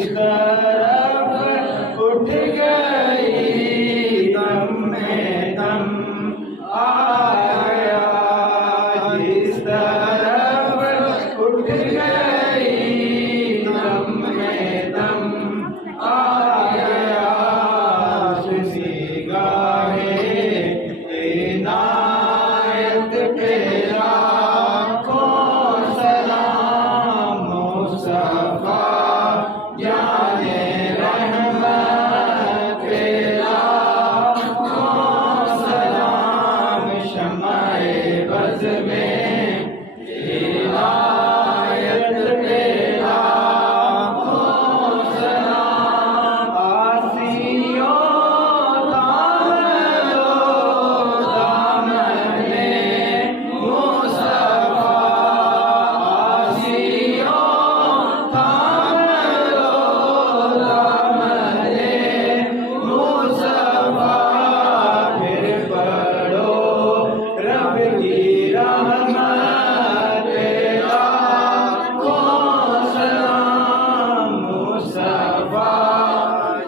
जिस तरफ उठ गई दम में दम आया, जिस तरफ उठ गई दम में दम आया, उसी गाहे इनायत पे लाखों सलाम मुस्तफा जाने रहमत पे लाखों सलाम, शमाए बज़ में हिदायत पे लाखों सलाम, आसियों दामनो दामने मुस्तफा, आसियों दामनो दामने मुस्तफा, फिर पढ़ो रब की रहमत पे लाखों सलाम मुस्तफा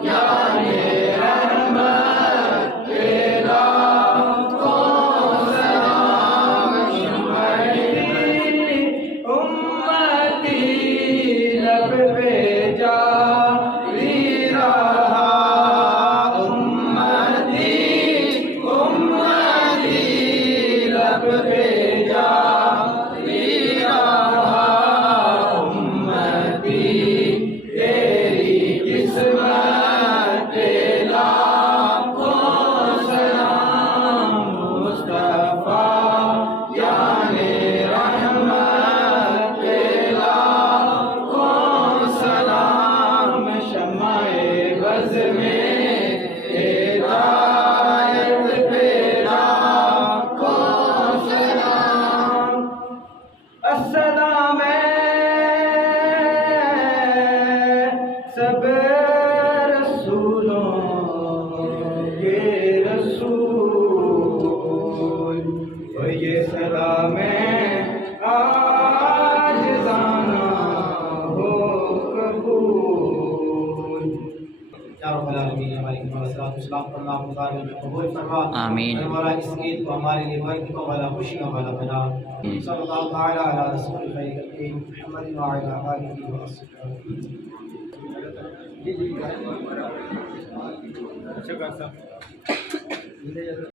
जाने रहमत पे लाखों सलाम, उम्मती लब पे जारी रहा, उम्मती उम्मती लब पे जारी रहा, उम्मती तेरी किस्मत पे लाखों सलाम मुस्तफा जाने रहमत पे लाखों सलाम, शमाए बज़ में हिदायत पे लाखों सलाम। अस्सलाम सब रसूलों के रसूल, और ये सलाम आज जाना हो कबूल। आमीन। हमारा इस ईद को हमारे लिए बरकतों वाला, खुशियों वाला बना। सल्लल्लाहु तआला अला रसूल करीम मुहम्मद व अला आलिहि व अस्हाबिही।